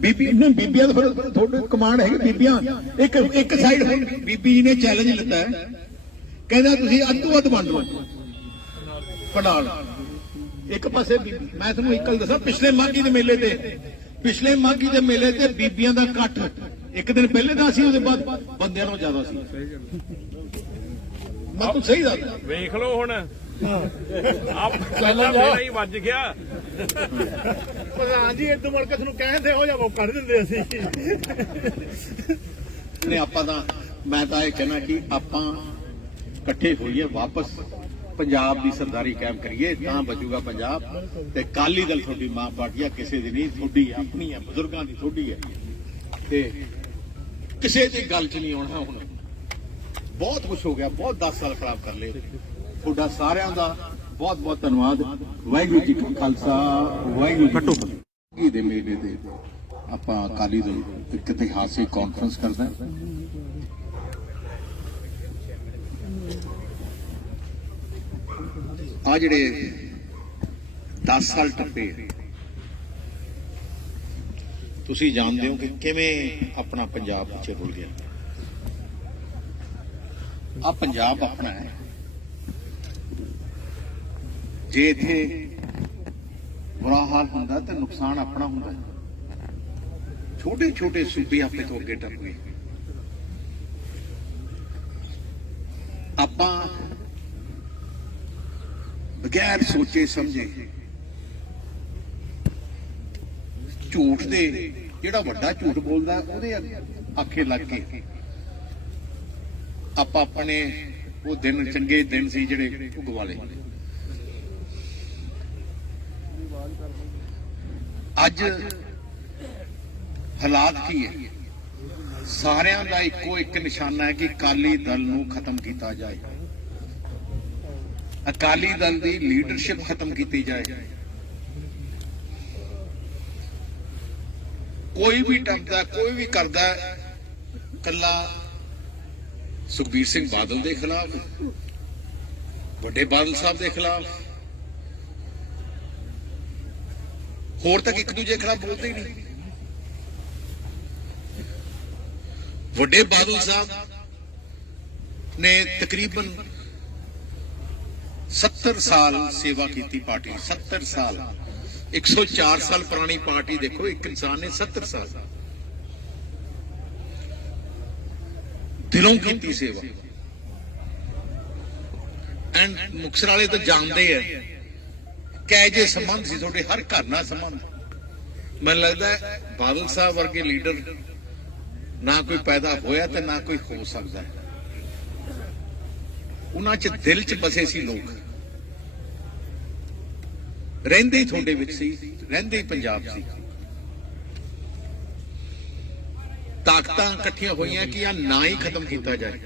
ਬੀਬੀ ਨੇ ਬੀਬੀਆਂ ਦਾ ਫਿਰ ਤੁਹਾਡੇ ਕਮਾਂਡ ਹੈਗੀ ਬੀਬੀਆਂ। ਇੱਕ ਇੱਕ ਸਾਈਡ ਹੁਣ ਬੀਬੀ ਨੇ ਚੈਲੰਜ ਲਿੱਤਾ ਹੈ। ਕਹਿੰਦਾ ਤੁਸੀਂ ਅੱਧੋ ਅੱਧ ਵੰਡ ਲਓ। ਪੜਾਲ ਇੱਕ ਪਾਸੇ ਬੀਬੀ ਮੈਂ ਤੁਹਾਨੂੰ ਇੱਕ ਗੱਲ ਦੱਸਾਂ ਪਿਛਲੇ ਮਾਘੀ ਦੇ ਮੇਲੇ ਤੇ ਪਿਛਲੇ ਮਾਘੀ ਦੇ ਮੇਲੇ ਤੇ ਬੀਬੀਆਂ ਦਾ ਇਕੱਠ ਇੱਕ ਦਿਨ ਪਹਿਲੇ ਦਾ ਸੀ ਉਹਦੇ ਬਾਅਦ ਬੰਦਿਆਂ ਨਾਲੋਂ ਜ਼ਿਆਦਾ ਸੀ। ਮੈਂ ਤੁਹਾਨੂੰ ਸਹੀ ਦੱਸਦਾ। ਵੇਖ ਲਓ ਹੁਣ। ਆਪ ਪਹਿਲਾਂ ਮੇਰਾ ਹੀ ਵੱਜ ਗਿਆ। ਪ੍ਰਧਾਨ ਜੀ ਇਦੋਂ ਮੁੜ ਕੇ ਤੁਹਾਨੂੰ ਕਹਿੰਦੇ ਹੋ ਜਾ ਕੱਢ ਦਿੰਦੇ ਅਸੀਂ। ਨੇ ਆਪਾਂ ਤਾਂ ਮੈਂ ਤਾਂ ਇਹ ਕਹਿਣਾ ਕਿ ਆਪਾਂ ਇਕੱਠੇ ਹੋਈਏ ਵਾਪਸ ਪੰਜਾਬ ਦੀ ਸਰਦਾਰੀ ਕਾਇਮ ਕਰੀਏ ਤਾਂ ਬਚੂਗਾ ਪੰਜਾਬ। ਤੇ ਕਾਲੀ ਦਲ ਤੁਹਾਡੀ ਮਾਂ ਪਾਰਟੀ ਆ ਕਿਸੇ ਦੀ ਨਹੀਂ ਤੁਹਾਡੀ ਆਪਣੀ ਆ ਬਜ਼ੁਰਗਾਂ ਦੀ ਤੁਹਾਡੀ ਹੈ ਤੇ ਕਿਸੇ ਦੀ ਗੱਲ 'ਚ ਨਹੀਂ ਆਉਣਾ ਹੁਣ। ਬਹੁਤ ਕੁਝ ਹੋ ਗਿਆ ਬਹੁਤ 10 ਸਾਲ ਖਰਾਬ ਕਰ ਲਏ। ਤੁਹਾਡਾ ਸਾਰਿਆਂ ਦਾ ਬਹੁਤ ਬਹੁਤ ਧੰਨਵਾਦ। ਵਾਹਿਗੁਰੂ ਜੀ ਕਾ ਖਾਲਸਾ ਵਾਹਿਗੁਰੂ ਜੀ ਕੀ ਦੇ ਮੇਲੇ ਤੇ ਆਪਾਂ ਅਕਾਲੀ ਦਲ ਇੱਕ ਇਤਿਹਾਸਿਕ ਕਾਨਫਰੰਸ ਕਰਦਾ ਹਾਂ। ਆ ਜਿਹੜੇ 10 ਸਾਲ ਟੱਪੇ ਤੁਸੀਂ ਜਾਣਦੇ ਹੋ ਕਿ ਕਿਵੇਂ ਆਪਣਾ ਪੰਜਾਬ ਪਿੱਛੇ ਰੁਲ ਗਿਆ? ਆ ਪੰਜਾਬ ਆਪਣਾ ਹੈ। ਜੇ ਇੱਥੇ ਬੁਰਾ ਹਾਲ ਹੁੰਦਾ ਤਾਂ ਨੁਕਸਾਨ ਆਪਣਾ ਹੁੰਦਾ। ਛੋਟੇ ਛੋਟੇ ਸੂਬੇ ਆਪੇ ਤੋਂ ਅੱਗੇ ਟੱਪ। ਗਏ ਆਪਾਂ ਬਗੈਰ ਸੋਚੇ ਸਮਝੇ ਝੂਠ ਦੇ, ਜਿਹੜਾ ਵੱਡਾ ਝੂਠ ਬੋਲਦਾ, ਉਹਦੇ ਆਖੇ ਲੱਗ ਕੇ ਆਪਾਂ ਆਪਣੇ ਉਹ ਦਿਨ, ਚੰਗੇ ਦਿਨ ਸੀ ਜਿਹੜੇ ਉਹ ਗਵਾ ਅੱਜ ਹਾਲਾਤ ਕੀ ਹੈ? ਸਾਰਿਆਂ ਦਾ ਇੱਕੋ ਇੱਕ ਨਿਸ਼ਾਨਾ ਹੈ ਕਿ ਅਕਾਲੀ ਦਲ ਨੂੰ ਖਤਮ ਕੀਤਾ ਜਾਏ। ਅਕਾਲੀ ਦਲ ਦੀ ਲੀਡਰਸ਼ਿਪ ਖਤਮ ਕੀਤੀ ਜਾਏ। ਕੋਈ ਵੀ ਟੰਕਦਾ ਕੋਈ ਵੀ ਕਰਦਾ ਕੱਲਾ ਸੁਖਬੀਰ ਸਿੰਘ ਬਾਦਲ ਦੇ ਖਿਲਾਫ, ਵੱਡੇ ਬਾਦਲ ਸਾਹਿਬ ਦੇ ਖਿਲਾਫ ਹੋਰ ਤੱਕ ਇੱਕ ਦੂਜੇ ਖਿਲਾਫ ਬੋਲਦੇ ਹੀ ਨਹੀਂ। ਵੱਡੇ ਬਾਦਲ ਸਾਹਿਬ ਨੇ ਤਕਰੀਬਨ 70 ਸਾਲ ਸੇਵਾ ਕੀਤੀ ਪਾਰਟੀ 70 ਸਾਲ। 104 ਸਾਲ ਪੁਰਾਣੀ ਪਾਰਟੀ ਦੇਖੋ, ਇੱਕ ਇਨਸਾਨ ਨੇ 70 ਸਾਲ ਦਿਲੋਂ ਕੀਤੀ ਸੇਵਾ। ਐਂਡ ਮੁਕਸਰ ਵਾਲੇ ਤਾਂ ਜਾਣਦੇ ਆ ਕਿ ਜੇ ਸੰਬੰਧ ਸੀ, ਤੁਹਾਡੇ ਹਰ ਘਰ ਨਾਲ ਸੰਬੰਧ। ਮੈਨੂੰ ਲੱਗਦਾ ਬਾਦਲ ਸਾਹਿਬ ਵਰਗੇ ਲੀਡਰ ਨਾ ਕੋਈ ਪੈਦਾ ਹੋਇਆ ਤੇ ਨਾ ਕੋਈ ਹੋ ਸਕਦਾ ਉਹਨਾਂ 'ਚ ਦਿਲ 'ਚ ਬਸੇ ਸੀ ਲੋਕ। ਰਹਿੰਦੇ ਹੀ ਤੁਹਾਡੇ ਵਿੱਚ ਸੀ, ਰਹਿੰਦੇ ਹੀ ਪੰਜਾਬ ਸੀ। ਤਾਕਤਾਂ ਇਕੱਠੀਆਂ ਹੋਈਆਂ ਕਿ ਆ ਨਾ ਹੀ ਖਤਮ ਕੀਤਾ ਜਾਏ।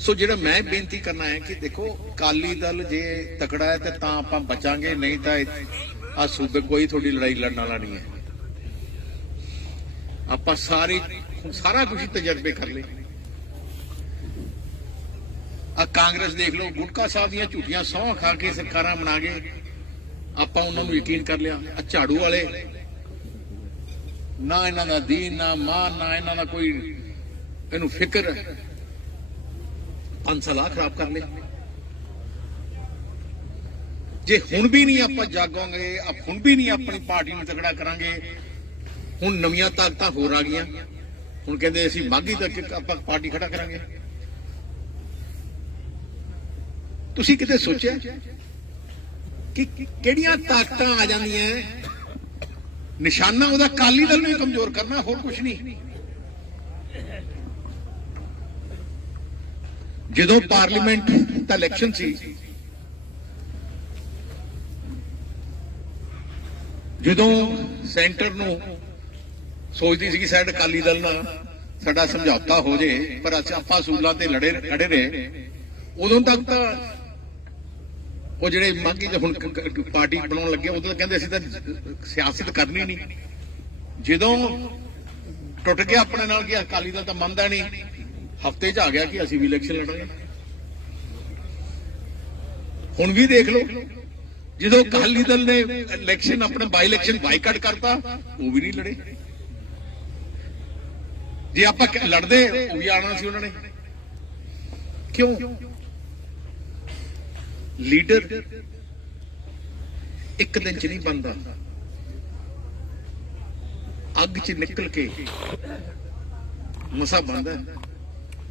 ਸੋ ਜਿਹੜਾ ਮੈਂ ਬੇਨਤੀ ਕਰਨਾ ਹੈ ਕਿ ਦੇਖੋ ਕਾਲੀ ਦਲ ਜੇ ਤਕੜਾ ਹੈ ਤੇ ਤਾਂ ਆਪਾਂ ਬਚਾਂਗੇ, ਨਹੀਂ ਤਾਂ ਆ ਸੂਬੇ ਕੋਈ ਤੁਹਾਡੀ ਲੜਾਈ ਲੜਨ ਵਾਲਾ ਨਹੀਂ ਹੈ। ਆਪਾਂ ਸਾਰੇ ਸਾਰਾ ਕੁਝ ਤਜਰਬੇ ਕਰ ਲਏ। ਆ ਕਾਂਗਰਸ ਦੇਖ ਲਓ, ਗੁਟਕਾ ਸਾਹਿਬ ਦੀਆਂ ਝੂਠੀਆਂ ਸਹੁੰ ਖਾ ਕੇ ਸਰਕਾਰਾਂ ਬਣਾ ਗਏ ਆਪਾਂ ਉਹਨਾਂ ਨੂੰ ਯਕੀਨ ਕਰ ਲਿਆ। ਆ ਝਾੜੂ ਵਾਲੇ। ਨਾ ਇਹਨਾਂ ਦਾ ਦੀਨ, ਨਾ ਮਾਨ, ਨਾ ਇਹਨਾਂ ਦਾ ਕੋਈ ਇਹਨੂੰ ਫਿਕਰ ਪੰਜ ਸਲਾਹ ਖਰਾਬ ਕਰ ਲਿਆ ਜੇ ਹੁਣ ਵੀ ਨਹੀਂ ਆਪਾਂ ਜਾਗਾਂਗੇ ਆ ਹੁਣ ਵੀ ਨਹੀਂ ਆਪਣੀ ਪਾਰਟੀ ਨੂੰ ਤਕੜਾ ਕਰਾਂਗੇ, ਹੁਣ ਨਵੀਆਂ ਤਾਕਤਾਂ ਹੋਰ ਆ ਗਈਆਂ। ਹੁਣ ਕਹਿੰਦੇ ਅਸੀਂ ਮਾਗੀ ਤੱਕ ਆਪਾਂ ਪਾਰਟੀ ਖੜਾ ਕਰਾਂਗੇ। ਤੁਸੀਂ ਕਿਤੇ ਸੋਚਿਆ ਕਿ ਕਿਹੜੀਆਂ ਤਾਕਤਾਂ ਆ ਜਾਂਦੀਆਂ ਨਿਸ਼ਾਨਾ ਉਹਦਾ ਕਾਲੀ ਦਲ ਨੂੰ ਕਮਜ਼ੋਰ ਕਰਨਾ, ਹੋਰ ਕੁਝ ਨਹੀਂ। ਜਦੋਂ ਪਾਰਲੀਮੈਂਟ ਦਾ ਇਲੈਕਸ਼ਨ ਸੀ, ਜਦੋਂ ਸੈਂਟਰ ਨੂੰ ਸੋਚਦੀ ਸੀ ਕਿ ਸਾਡਾ ਅਕਾਲੀ ਦਲ ਨਾਲ ਸਾਡਾ ਸਮਝੌਤਾ ਹੋ ਜੇ, ਪਰ ਅਸੀਂ ਆਪਾਂ ਸੂਲਾਂ ਤੇ ਲੜੇ, ਖੜੇ ਰਹੇ, ਉਦੋਂ ਤੱਕ ਤਾਂ ਉਹ ਜਿਹੜੇ ਮੰਗੀ ਹੁਣ ਪਾਰਟੀ ਬਣਾਉਣ ਲੱਗੇ, ਉਦੋਂ ਤਾਂ ਕਹਿੰਦੇ ਅਸੀਂ ਤਾਂ ਸਿਆਸਤ ਕਰਨੀ ਨਹੀਂ। ਜਦੋਂ ਟੁੱਟ ਗਿਆ ਆਪਣੇ ਨਾਲ ਕਿ ਅਕਾਲੀ ਦਲ ਤਾਂ ਮੰਨਦਾ ਨਹੀਂ ਹਫ਼ਤੇ 'ਚ ਆ ਗਿਆ ਕਿ ਅਸੀਂ ਵੀ ਇਲੈਕਸ਼ਨ ਲੜਾਂਗੇ। ਹੁਣ ਵੀ ਦੇਖ ਲਓ, ਜਦੋਂ ਅਕਾਲੀ ਦਲ ਨੇ ਇਲੈਕਸ਼ਨ ਆਪਣੇ ਬਾਈ ਇਲੈਕਸ਼ਨ ਬਾਈਕਾਟ ਕਰਤਾ, ਉਹ ਵੀ ਨਹੀਂ ਲੜੇ। ਜੇ ਆਪਾਂ ਲੜਦੇ, ਉਹ ਵੀ ਆਣਾ ਸੀ ਉਹਨਾਂ ਨੇ। ਕਿਉਂ? ਲੀਡਰ ਇੱਕ ਦਿਨ ਚ ਨਹੀਂ ਬਣਦਾ। ਅੱਗ ਚ ਨਿਕਲ ਕੇ ਮਸਾ ਬਣਦਾ।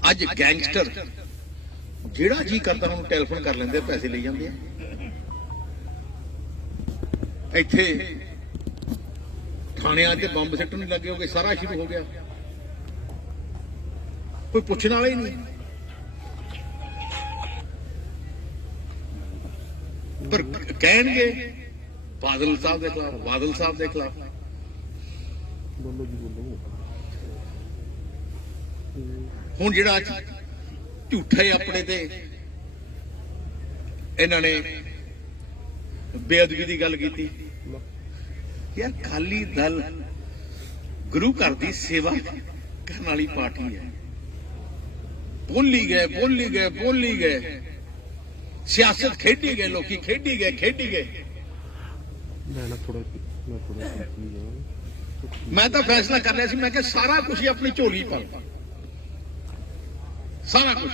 ਅੱਜ ਗੈਂਗਸਟਰ ਜਿਹੜਾ ਜੀ ਕਰਦਾ, ਉਹਨੂੰ ਟੈਲੀਫੋਨ ਕਰ ਲੈਂਦੇ ਪੈਸੇ ਲਈ ਜਾਂਦੇ ਆ। ਇੱਥੇ ਥਾਣਿਆਂ ਤੇ ਬੰਬ ਸਿੱਟਣ ਲੱਗੇ ਹੋਗੇ ਸਾਰਾ ਸ਼ੁਰੂ ਹੋ ਗਿਆ। ਕੋਈ ਪੁੱਛਣ ਵਾਲਾ ਹੀ ਨਹੀਂ। ਪਰ ਕਹਿਣਗੇ ਬਾਦਲ ਸਾਹਿਬ ਦੇ ਖਿਲਾਫ, ਬਾਦਲ ਸਾਹਿਬ ਦੇ ਖਿਲਾਫ। ਬੋਲੋ ਜੀ, ਬੋਲੋ। ਹੁਣ ਜਿਹੜਾ ਅੱਜ ਝੂਠਾ ਆਪਣੇ ਤੇ ਇਹਨਾਂ ਨੇ ਬੇਅਦਬੀ ਦੀ ਗੱਲ ਕੀਤੀ। ਯਾਰ ਖਾਲੀ ਦਲ ਗੁਰੂ ਘਰ ਦੀ ਸੇਵਾ ਕਰਨ ਵਾਲੀ ਪਾਰਟੀ ਹੈ। ਬੋਲੀ ਗਏ ਬੋਲੀ ਗਏ ਬੋਲੀ ਗਏ। ਸਿਆਸਤ ਖੇਡੀ ਗਏ ਲੋਕੀ ਖੇਡੀ ਗਏ ਖੇਡੀ ਗਏ। ਮੈਂ ਨਾ ਥੋੜਾ ਮੈਂ ਥੋੜਾ ਮੈਂ ਤਾਂ ਫੈਸਲਾ ਕਰ ਲਿਆ ਸੀ ਮੈਂ ਕਿ ਸਾਰਾ ਕੁਝ ਹੀ ਆਪਣੀ ਝੋਲੀ ਪਾ। ਸਾਰਾ ਕੁਝ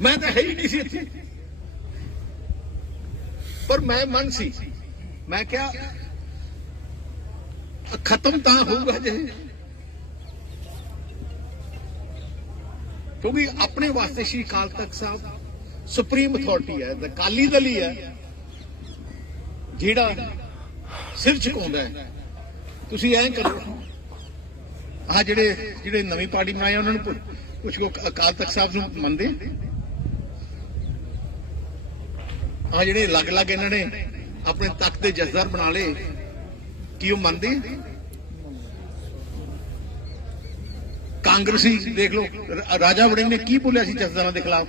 ਮੈਂ ਤਾਂ ਹੈ ਹੀ ਨਹੀਂ ਸੀ ਇੱਥੇ। ਪਰ ਮੈਂ ਮਨ ਸੀ। ਮੈਂ ਕਿਹਾ ਖਤਮ ਤਾਂ ਹੋਊਗਾ ਜੇ। ਕਿਉਂਕਿ ਆਪਣੇ ਵਾਸਤੇ ਸ਼੍ਰੀ ਅਕਾਲ ਤਖਤ ਸਾਹਿਬ ਸੁਪਰੀਮ ਅਥਾਰਟੀ ਹੈ, ਤੇ ਕਾਲੀ ਦਲ ਹੀ ਹੈ। ਜਿਹੜਾ ਸਿਰ ਝੁਕਾਉਂਦਾ ਹੈ। ਤੁਸੀਂ ਐਂ ਕਰੋ। ਆ ਜਿਹੜੇ ਜਿਹੜੇ ਨਵੀਂ ਪਾਰਟੀ ਬਣਾਈ ਉਹਨਾਂ ਨੂੰ ਕੁਝ ਕੋ ਅਕਾਲ ਤਖਤ ਸਾਹਿਬ ਨੂੰ ਮੰਨਦੇ ਆ? ਜਿਹੜੇ ਅਲੱਗ-ਅਲੱਗ ਇਹਨਾਂ ਨੇ ਆਪਣੇ ਤਖਤ ਦੇ ਜਸਦਾਰ ਬਣਾ ਲਏ, ਕੀ ਉਹ ਮੰਨਦੇ ਕਾਂਗਰਸੀ ਦੇਖ ਲਓ ਰਾਜਾ ਵੜਿੰਗ ਨੇ ਕੀ ਬੋਲਿਆ ਸੀ ਜਸਦਾਰਾਂ ਦੇ ਖਿਲਾਫ?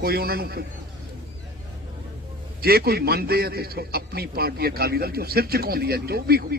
ਕੋਈ ਉਹਨਾਂ ਨੂੰ ਜੇ ਕੋਈ ਮੰਨਦੇ ਆ, ਤੇ ਆਪਣੀ ਪਾਰਟੀ ਅਕਾਲੀ ਦਲ ਚ ਸਿਰ ਝੁਕਾਉਂਦੀ ਹੈ ਜੋ ਵੀ ਹੋਈ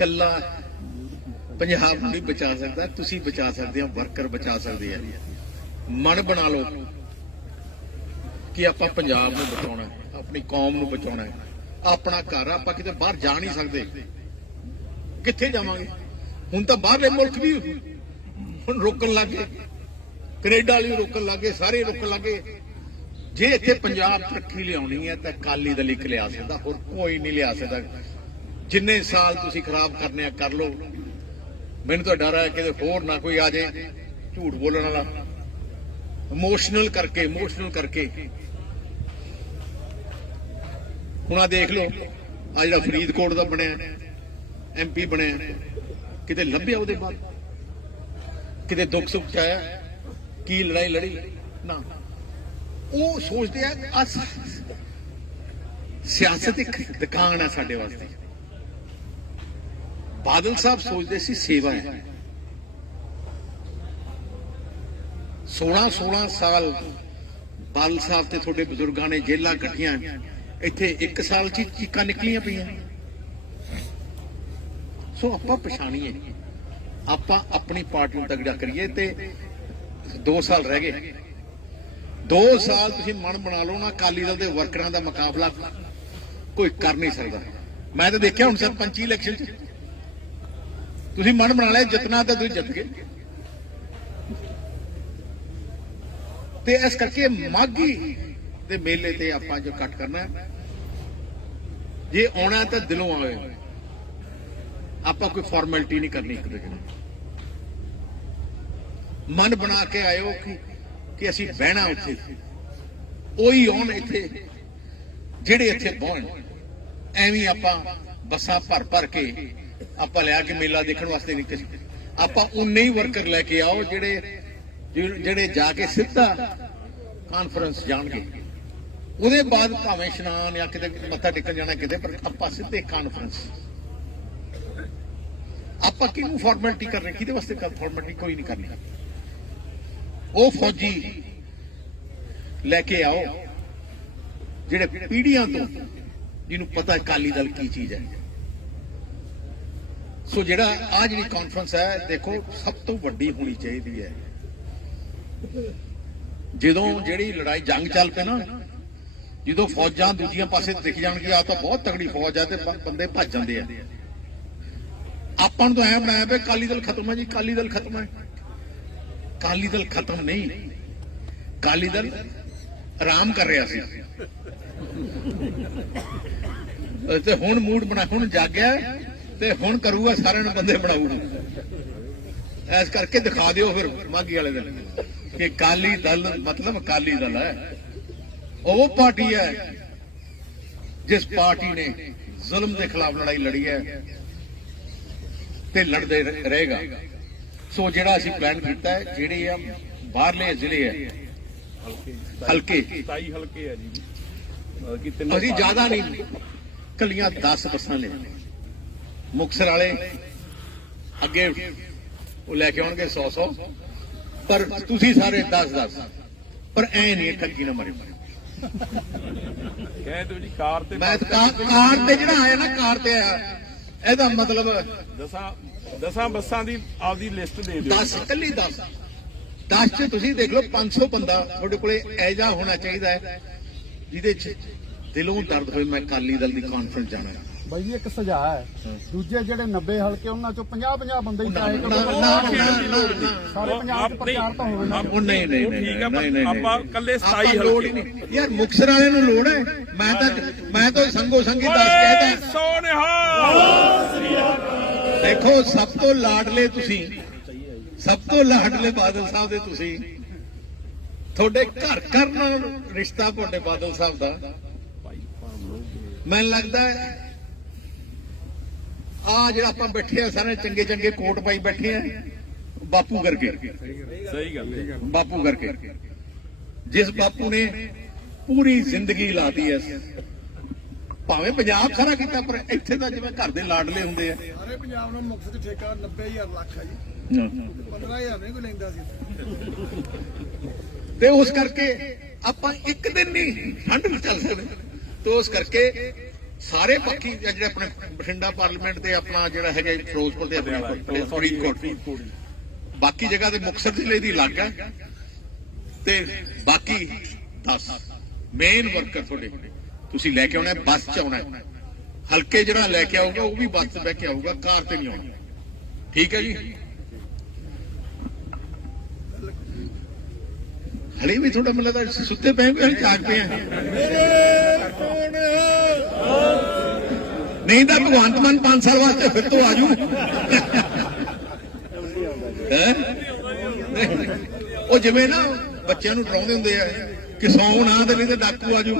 ਕੱਲਾ ਪੰਜਾਬ ਨੂੰ ਨਹੀਂ ਬਚਾ ਸਕਦਾ, ਤੁਸੀਂ ਬਚਾ ਸਕਦੇ ਹੋ, ਵਰਕਰ ਬਚਾ ਸਕਦੇ ਆ। ਮਨ ਬਣਾ ਲਓ ਕਿ ਆਪਾਂ ਪੰਜਾਬ ਨੂੰ ਬਚਾਉਣਾ ਆਪਣੀ ਕੌਮ ਨੂੰ ਬਚਾਉਣਾ ਹੈ। ਆਪਣਾ ਘਰ ਆਪਾਂ ਕਿਤੇ ਬਾਹਰ ਜਾ ਨਹੀਂ ਸਕਦੇ। ਕਿੱਥੇ ਜਾਵਾਂਗੇ? ਹੁਣ ਤਾਂ ਬਾਹਰਲੇ ਮੁਲਕ ਵੀ ਹੁਣ ਰੋਕਣ ਲੱਗੇ ਕੈਨੇਡਾ ਵਾਲੀ ਵੀ ਰੋਕਣ ਲੱਗੇ ਸਾਰੇ ਰੋਕਣ ਲੱਗੇ ਜੇ ਇੱਥੇ ਪੰਜਾਬ ਤਰੱਕੀ ਲਿਆਉਣੀ ਹੈ, ਤਾਂ ਕਾਲੀ ਦਲ ਇੱਕ ਲਿਆ ਸਕਦਾ, ਹੋਰ ਕੋਈ ਨਹੀਂ ਲਿਆ ਸਕਦਾ। ਜਿੰਨੇ ਸਾਲ ਤੁਸੀਂ ਖਰਾਬ ਕਰਨੇ ਆ, ਕਰ ਲਓ। ਮੈਨੂੰ ਤਾਂ ਡਰ ਹੈ ਕਿ ਹੋਰ ਨਾ ਕੋਈ ਆ ਜਾਏ, ਝੂਠ ਬੋਲਣ ਵਾਲਾ। ਇਮੋਸ਼ਨਲ ਕਰਕੇ ਇਮੋਸ਼ਨਲ ਕਰਕੇ। ਹੁਣ ਆ ਦੇਖ ਲਓ ਆ ਜਿਹੜਾ ਫਰੀਦਕੋਟ ਦਾ ਬਣਿਆ ਐਮਪੀ ਬਣਿਆ, ਕਿਤੇ ਲੱਭਿਆ ਉਹਦੇ ਬਾਅਦ? ਕਿਤੇ ਦੁੱਖ ਸੁੱਖ ਚ ਆਇਆ? ਕੀ ਲੜਾਈ ਲੜੀ? ਨਾ। ਉਹ ਸੋਚਦੇ ਆ ਆ ਸਿਆਸਤ ਇੱਕ ਦੁਕਾਨ ਹੈ ਸਾਡੇ ਵਾਸਤੇ। ਬਾਦਲ ਸਾਹਿਬ ਸੋਚਦੇ ਸੀ ਸੇਵਾ ਹੈ। 16 16 ਸਾਲ ਬਾਦਲ ਸਾਹਿਬ ਤੇ ਤੁਹਾਡੇ ਬਜ਼ੁਰਗਾਂ ਨੇ ਜੇਲਾਂ ਕੱਟੀਆਂ। ਇੱਥੇ ਇੱਕ ਸਾਲ ਚ ਚੀਕਾਂ ਨਿਕਲੀਆਂ ਪਈਆਂ। ਸੋ ਆਪਾਂ ਪਛਾਣੀਏ। ਆਪਾਂ ਆਪਣੀ ਪਾਰਟੀ ਨੂੰ ਤਗੜਾ ਕਰੀਏ ਤੇ 2 ਸਾਲ ਰਹਿ ਗਏ। 2 ਸਾਲ ਤੁਸੀਂ ਮਨ ਬਣਾ ਲਓ ਨਾ, ਅਕਾਲੀ ਦਲ ਦੇ ਵਰਕਰਾਂ ਦਾ ਮੁਕਾਬਲਾ ਕੋਈ ਕਰ ਨਹੀਂ ਸਕਦਾ। ਮੈਂ ਤਾਂ ਦੇਖਿਆ ਹੁਣ ਸਰਪੰਚੀ ਇਲੈਕਸ਼ਨ 'ਚ। ਤੁਸੀਂ ਮਨ ਬਣਾ ਲਿਆ ਜਿੱਤਣਾ ਤਾਂ ਤੁਸੀਂ ਜਿੱਤ ਗਏ। ਤੇ ਇਸ ਕਰਕੇ ਮਾਗੀ ਦੇ ਮੇਲੇ ਤੇ ਆਪਾਂ ਜੋ ਕੱਟ ਕਰਨਾ ਜੇ ਆਉਣਾ ਤਾਂ ਦਿਲੋਂ ਆਵੇ ਆਪਾਂ ਕੋਈ ਫਾਰਮੈਲਿਟੀ ਨਹੀਂ ਕਰਨੀ ਇੱਕ ਦੂਜੇ ਨਾਲ। ਮਨ ਬਣਾ ਕੇ ਆਇਓ ਕਿ ਕਿ ਅਸੀਂ ਬਹਿਣਾ ਉੱਥੇ। ਉਹੀ ਆਉਣ ਇੱਥੇ। ਜਿਹੜੇ ਇੱਥੇ ਬਹਿਣ ਐਵੇਂ ਆਪਾਂ ਬੱਸਾਂ ਭਰ ਭਰ ਕੇ ਆਪਾਂ ਲਿਆ ਕੇ ਮੇਲਾ ਦੇਖਣ ਵਾਸਤੇ ਨਹੀਂ ਕਿਸੇ ਆਪਾਂ ਉਨੇ ਹੀ ਵਰਕਰ ਲੈ ਕੇ ਆਓ ਜਿਹੜੇ ਜਿਹੜੇ ਜਾ ਕੇ ਸਿੱਧਾ ਕਾਨਫਰੰਸ ਜਾਣਗੇ। ਉਹਦੇ ਬਾਅਦ ਭਾਵੇਂ ਇਸ਼ਨਾਨ ਜਾਂ ਕਿਤੇ ਮੱਥਾ ਟੇਕਣ ਜਾਣਾ ਕਿਤੇ, ਪਰ ਆਪਾਂ ਸਿੱਧੇ ਕਾਨਫਰੰਸ ਆਪਾਂ ਕਿਹਨੂੰ ਫਾਰਮੈਲਿਟੀ ਕਰਨੀ? ਕਿਹਦੇ ਵਾਸਤੇ ਕਰ ਫਾਰਮੈਲਿਟੀ ਕੋਈ ਨਹੀਂ ਕਰਨੀ। ਉਹ ਫੌਜੀ ਲੈ ਕੇ ਆਓ, ਜਿਹੜੇ ਪੀੜੀਆਂ ਤੋਂ, ਜਿਹਨੂੰ ਪਤਾ ਹੈ ਕਾਲੀ ਦਲ ਕੀ ਚੀਜ਼ ਹੈ। ਸੋ ਜਿਹੜਾ ਆ ਜਿਹੜੀ ਕਾਨਫਰੰਸ ਹੈ, ਦੇਖੋ, ਸਭ ਤੋਂ ਵੱਡੀ ਹੋਣੀ ਚਾਹੀਦੀ ਹੈ। ਜਦੋਂ ਜਿਹੜੀ ਲੜਾਈ ਜੰਗ ਚੱਲ ਪਏ ਨਾ, ਜਦੋਂ ਫੌਜਾਂ ਦੂਜੀਆਂ ਪਾਸੇ ਦਿਖ ਜਾਣਗੀਆਂ ਆ ਤਾਂ ਬਹੁਤ ਤਗੜੀ ਫੌਜ ਹੈ ਤੇ ਬੰਦੇ ਭੱਜ ਜਾਂਦੇ ਆ। ਆਪਾਂ ਨੂੰ ਤਾਂ ਐ ਬਣਾਇਆ ਪਿਆ ਕਾਲੀ ਦਲ ਖਤਮ ਹੈ ਜੀ ਕਾਲੀ ਦਲ ਖਤਮ ਹੈ। ਕਾਲੀ ਦਲ ਖਤਮ ਨਹੀਂ। ਕਾਲੀ ਦਲ ਆਰਾਮ ਕਰ ਰਿਹਾ ਸੀ। ਤੇ ਹੁਣ ਮੂਡ ਬਣਾ, ਹੁਣ ਜਾਗਿਆ। ਤੇ ਹੁਣ ਕਰੂਗਾ ਸਾਰਿਆਂ ਨੂੰ ਬੰਦੇ ਬਣਾਊਗਾ। ਐਸ ਕਰਕੇ ਦਿਖਾ ਦਿਓ ਫਿਰ ਮਾਗੀ ਵਾਲੇ ਦਿਨ। ਕਿ ਕਾਲੀ ਦਲ ਮਤਲਬ ਅਕਾਲੀ ਦਲ ਹੈ। ਉਹ ਪਾਰਟੀ ਹੈ ਜਿਸ ਪਾਰਟੀ ਨੇ ਜ਼ੁਲਮ ਦੇ ਖਿਲਾਫ ਲੜਾਈ ਲੜੀ ਹੈ ਤੇ ਲੜਦੇ ਰਹੇਗਾ। ਸੋ ਜਿਹੜਾ ਅਸੀਂ ਪਲਾਨ ਕੀਤਾ ਹੈ ਜਿਹੜੇ ਆ ਬਾਹਰਲੇ ਜ਼ਿਲ੍ਹੇ ਹੈ ਹਲਕੇ। 27 ਹਲਕੇ ਆ ਜੀ। ਅਸੀਂ ਜ਼ਿਆਦਾ ਨਹੀਂ ਕੱਲੀਆਂ 10 ਬੱਸਾਂ ਲੈ ਮੁਕਸਰ ਵਾਲੇ ਅੱਗੇ ਉਹ ਲੈ ਕੇ ਆਉਣਗੇ 100 100 ਪਰ ਤੁਸੀਂ ਸਾਰੇ 10 10 ਪਰ ਐ ਨਹੀਂ ਠੱਗੀ ਨਾ ਮਾਰਿਓ। ਕਹੇ ਤੋ ਜੀ ਕਾਰ ਤੇ ਮੈਂ ਕਾਰ ਤੇ ਜਿਹੜਾ ਆਇਆ ਨਾ ਕਾਰ ਤੇ ਆਇਆ। ਇਹਦਾ ਮਤਲਬ ਦਸਾਂ ਦਸਾਂ ਬੱਸਾਂ ਦੀ ਆਪਦੀ ਲਿਸਟ ਦੇ ਦਿਓ। 10 ਕੱਲੀ 10 10 ਚ ਤੁਸੀਂ ਦੇਖ ਲਓ 500 ਬੰਦਾ ਤੁਹਾਡੇ ਕੋਲੇ ਐਜਾ ਹੋਣਾ ਚਾਹੀਦਾ ਹੈ ਜਿਹਦੇ ਚ ਦਿਲੋਂ ਦਰਦ ਹੋਏ ਮੈਂ ਅਕਾਲੀ ਦਲ ਦੀ ਕਾਨਫਰੰਸ ਜਾਣਾ ਹੈ। ਬਾਈ ਜੀ ਇੱਕ ਸਜ਼ਾ ਹੈ। ਦੂਜੇ ਜਿਹੜੇ 90 ਹਲਕੇ ਉਹਨਾਂ ਚੋਂ 50 50 ਬੰਦੇ ਹੀ ਚਾਹੇ ਸਾਰੇ ਪੰਜਾਬ 'ਚ ਪ੍ਰਚਾਰ ਤਾਂ ਹੋਵੇ ਨਾ। ਉਹ ਨਹੀਂ ਨਹੀਂ ਠੀਕ ਆਪਾਂ ਨਹੀਂ। ਇਕੱਲੇ 27 ਆਪਾਂ ਲੋੜ ਹੀ ਹਲਕੇ। ਨਹੀਂ। ਯਾਰ ਮੁਕਸਰ ਵਾਲੇ ਨੂੰ ਲੋੜ ਹੈ? ਮੈਂ ਤਾਂ ਮੈਂ ਤਾਂ ਸੰਗੋ ਸੰਗੀ ਦੱਸ ਕਹਿਦਾ ਸੋਨਿਹਾ! ਦੇਖੋ ਸਭ ਤੋਂ ਲਾਡਲੇ ਤੁਸੀਂ। ਸਭ ਤੋਂ ਲਾਡਲੇ ਬਾਦਲ ਸਾਹਿਬ ਦੇ ਤੁਸੀਂ। ਤੁਹਾਡੇ ਘਰ ਘਰ ਨਾਲ ਰਿਸ਼ਤਾ ਤੁਹਾਡੇ ਬਾਦਲ ਸਾਹਿਬ ਦਾ। ਮੈਨੂੰ ਲੱਗਦਾ ਆ ਜਿਹੜਾ ਆਪਾਂ ਬੈਠੇ ਆ ਸਾਰੇ ਚੰਗੇ ਚੰਗੇ ਕੋਟ ਪਾਈ ਬੈਠੇ ਆ ਬਾਪੂ ਕਰਕੇ। ਸਹੀ ਗੱਲ ਹੈ। ਬਾਪੂ ਕਰਕੇ। ਜਿਸ ਬਾਪੂ ਨੇ ਪੂਰੀ ਜ਼ਿੰਦਗੀ ਲਾਤੀ ਐ। ਭਾਵੇਂ ਪੰਜਾਬ ਸਾਰਾ ਕੀਤਾ ਪਰ ਇੱਥੇ ਤਾਂ ਜਿਵੇਂ ਘਰ ਦੇ ਲਾਡਲੇ ਹੁੰਦੇ ਆ। ਸਾਰੇ ਪੰਜਾਬ ਨੂੰ ਮੁਕਤ ਠੇਕਾ 90000 ਲੱਖ ਆ ਜੀ। 15000 ਨਹੀਂ ਕੋਈ ਲੈਂਦਾ ਸੀ। ਤੇ ਉਸ ਕਰਕੇ ਆਪਾਂ ਇੱਕ ਦਿਨ ਨਹੀਂ ਠੰਡ ਵਿੱਚ ਚੱਲ ਸਕਦੇ। ਤੇ ਉਸ ਕਰਕੇ ਸਾਰੇ ਬਾਕੀ ਜਿਹੜੇ ਆਪਣੇ ਬਠਿੰਡਾ ਪਾਰਲੀਮੈਂਟ ਤੇ ਆਪਣਾ ਜਿਹੜਾ ਹੈਗਾ ਫਿਰੋਜ਼ਪੁਰ ਤੇ ਆਪਣੇ ਫਰੀਦਕੋਟ ਬਾਕੀ ਜਗ੍ਹਾ ਤੇ ਮੁਕਤਸਰ ਜ਼ਿਲ੍ਹੇ ਦੀ ਅਲੱਗ ਹੈ ਤੇ ਬਾਕੀ 10 ਮੇਨ ਵਰਕਰ ਤੁਹਾਡੇ ਤੁਸੀਂ ਲੈ ਕੇ ਆਉਣਾ ਹੈ, ਬੱਸ ਚ ਆਉਣਾ। ਹੈ। ਹਲਕੇ ਜਿਹੜਾ ਲੈ ਕੇ ਆਊਗਾ ਉਹ ਵੀ ਬੱਸ ਤੇ ਬਹਿ ਕੇ ਆਊਗਾ ਕਾਰ ਤੇ ਨਹੀਂ ਆਉਣਾ। ਠੀਕ ਹੈ ਜੀ? ਹਲੇ ਵੀ ਤੁਹਾਡਾ ਮਤਲਬ ਤਾਂ ਸੁੱਤੇ ਪਏ ਹੋ ਜਾਂ ਜਾਗ ਪਏ ਨਹੀਂ ਤਾਂ ਭਗਵੰਤ ਮਾਨ 5 ਸਾਲ ਵਾਸਤੇ ਫਿਰ ਤੋਂ ਆਜੂ। ਉਹ ਜਿਵੇਂ ਨਾ ਬੱਚਿਆਂ ਨੂੰ ਡਰਾਉਂਦੇ ਹੁੰਦੇ ਆ ਕਿ ਸੌਂ ਨਾ ਤੇ ਨਹੀਂ ਤੇ ਡਾਕੂ ਆਜੂ।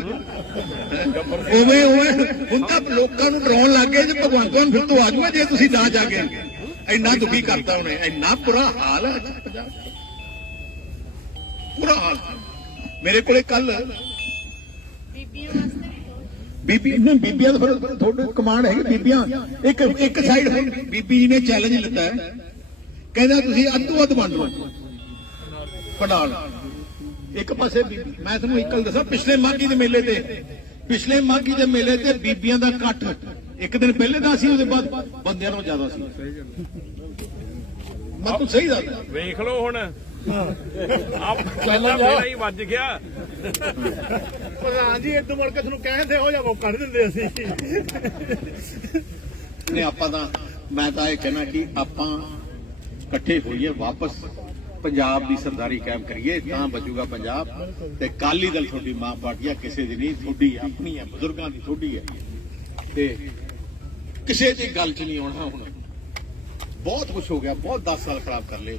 ਉਵੇਂ ਉਵੇਂ ਹੁਣ ਤਾਂ ਲੋਕਾਂ ਨੂੰ ਡਰਾਉਣ ਲੱਗ ਗਏ ਜੇ ਭਗਵੰਤ ਮਾਨ ਫਿਰ ਤੋਂ ਆਜੂਗਾ, ਜੇ ਤੁਸੀਂ ਨਾ ਜਾਗੇ। ਇੰਨਾ ਦੁਖੀ ਕਰਤਾ ਉਹਨੇ, ਇੰਨਾ ਬੁਰਾ ਹਾਲ ਹੈ ਪੰਜਾਬ ਬੁਰਾ ਹਾਲ। ਮੇਰੇ ਕੋਲੇ ਕੱਲ ਬੀਬੀਆਂ ਵਾਸਤੇ ਬੀਬੀ ਨੇ ਬੀਬੀਆਂ ਦਾ ਫਿਰ ਤੁਹਾਡੇ ਕਮਾਂਡ ਹੈ ਬੀਬੀਆਂ। ਇੱਕ ਇੱਕ ਸਾਈਡ ਹੁਣ ਬੀਬੀ ਜੀ ਨੇ ਚੈਲੰਜ ਲਿੱਤਾ ਹੈ। ਕਹਿੰਦਾ ਤੁਸੀਂ ਅੱਧੋ ਅੱਧ ਵੰਡ ਲਓ। ਪੰਡਾਲ ਇੱਕ ਪਾਸੇ ਬੀਬੀ ਮੈਂ ਤੁਹਾਨੂੰ ਇੱਕ ਗੱਲ ਦੱਸਾਂ ਪਿਛਲੇ ਮਾਘੀ ਦੇ ਮੇਲੇ ਤੇ ਪਿਛਲੇ ਮਾਘੀ ਦੇ ਮੇਲੇ ਤੇ ਬੀਬੀਆਂ ਦਾ ਇਕੱਠ ਇੱਕ ਦਿਨ ਪਹਿਲੇ ਦਾ ਸੀ ਉਹਦੇ ਬਾਅਦ ਬੰਦਿਆਂ ਨਾਲੋਂ ਜ਼ਿਆਦਾ ਸੀ। ਮੈਂ ਤੁਹਾਨੂੰ ਸਹੀ ਦੱਸਦਾ। ਵੇਖ ਲਓ ਹੁਣ। ਆਪ ਪਹਿਲਾਂ ਮੇਰਾ ਹੀ ਵੱਜ ਗਿਆ। ਪ੍ਰਧਾਨ ਜੀ ਇਦੋਂ ਮੁੜ ਕੇ ਤੁਹਾਨੂੰ ਕਹਿੰਦੇ ਹੋ ਜਾ ਕੱਢ ਦਿੰਦੇ ਅਸੀਂ। ਨੇ ਆਪਾਂ ਤਾਂ ਮੈਂ ਤਾਂ ਇਹ ਕਹਿਣਾ ਕਿ ਆਪਾਂ ਇਕੱਠੇ ਹੋਈਏ ਵਾਪਸ ਪੰਜਾਬ ਦੀ ਸਰਦਾਰੀ ਕਾਇਮ ਕਰੀਏ ਤਾਂ ਬਚੂਗਾ ਪੰਜਾਬ। ਤੇ ਕਾਲੀ ਦਲ ਤੁਹਾਡੀ ਮਾਂ ਪਾਰਟੀ ਆ ਕਿਸੇ ਦੀ ਨਹੀਂ ਤੁਹਾਡੀ ਆਪਣੀ ਹੈ ਬਜ਼ੁਰਗਾਂ ਦੀ ਤੁਹਾਡੀ ਹੈ ਤੇ ਕਿਸੇ ਦੀ ਗੱਲ 'ਚ ਨਹੀਂ ਆਉਣਾ ਹੁਣ। ਬਹੁਤ ਕੁਝ ਹੋ ਗਿਆ ਬਹੁਤ 10 ਸਾਲ ਖਰਾਬ ਕਰ ਲਏ।